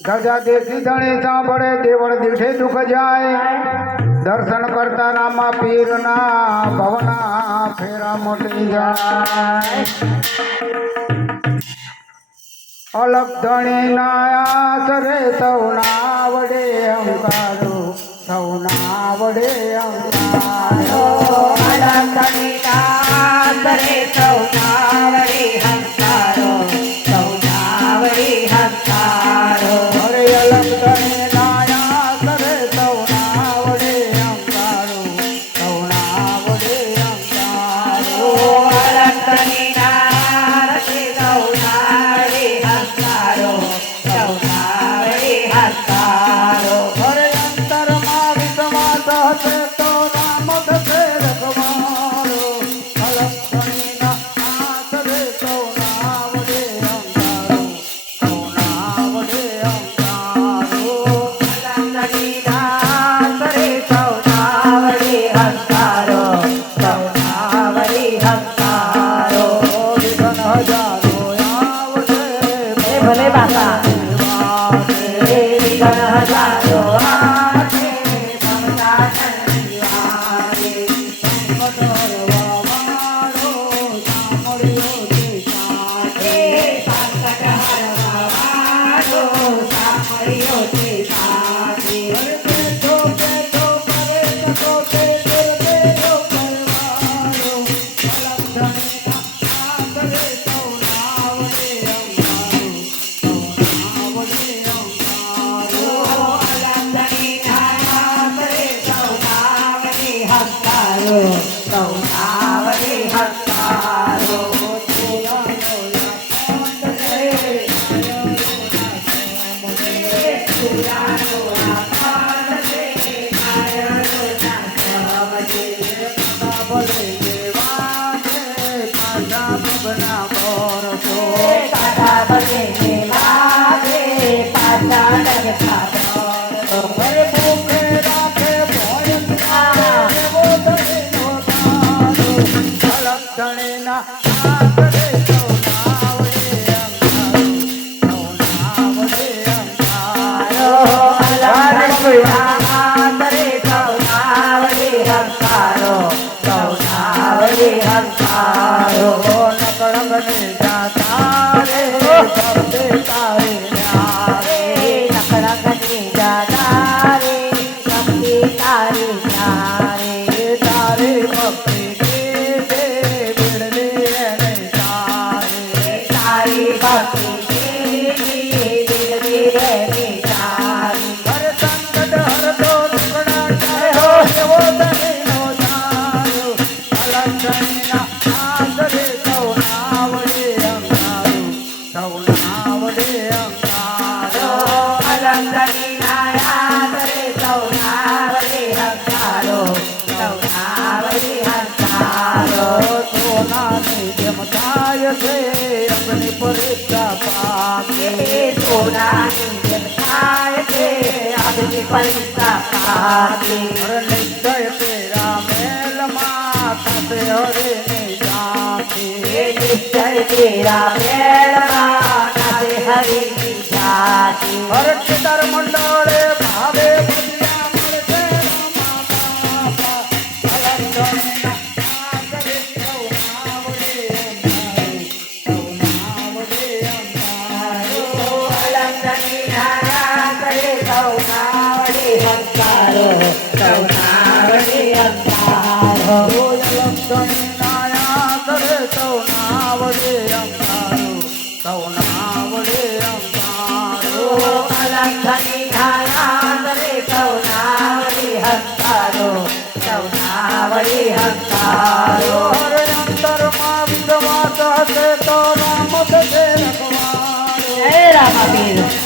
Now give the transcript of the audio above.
ધજા દેખી ધણી સાંભળે દેવળ દીઠે દુઃખ જાય દર્શન કરતા રામા પીરના ભવના ફેરા મોટી જાય અલગ ધણી ના આસરે સૌના વડે અંકારો સૌના વડે અંકારો અલગ ધણી ના આસરે સૌના વડે અંકારો સૌના વડે અંકારો અરે અલગ ધણી ના આસરે સૌના વડે અંકારો સૌના વડે અંકારો અલગ ધણી ના આસરે સૌના વડે અંકારો સૌના વડે અંકારો અરે અંતરમાં વિશ્વાસ હશે તો રામ થશે રખવાળો અલગ ધણીના આસરે સૌના વડે અંકારો સૌના વડે અંકારો અલગ ધણી ના આસરે સૌના વડે અંકારો સૌના વડે અંકારો વિઘ્ન હજારો આવશે ભલે બાપા વિઘ્ન હજારો આવે ભવતા નંદિવારે સંકટ હરવાવાળો સાંભળ્યો તે સાથે अपनी परीक्षा पाके परीक्षा पाके निश्चय तेरा मेल माता से हरे नहीं जाती निश्चय तेरा मेल माता से हरि जाती हर चितर मंडले भावे भजिया मरते रामा बापा अलग धણીના આસરે સૌના વડે અંકારો અલગ ધણીના આસરે સૌના વડે અંકારો સૌના વડે અંકારો અલગ ધણીના આસરે સૌના વડે અંકારો સૌના વડે અંકારો અલગ ધણીના આસરે સૌના વડે અંકારો સૌના વડે અંકારો હરે અંતરમાં વિશ્વાસ હશે તો રામ થશે રખવાળો જય રામાપીર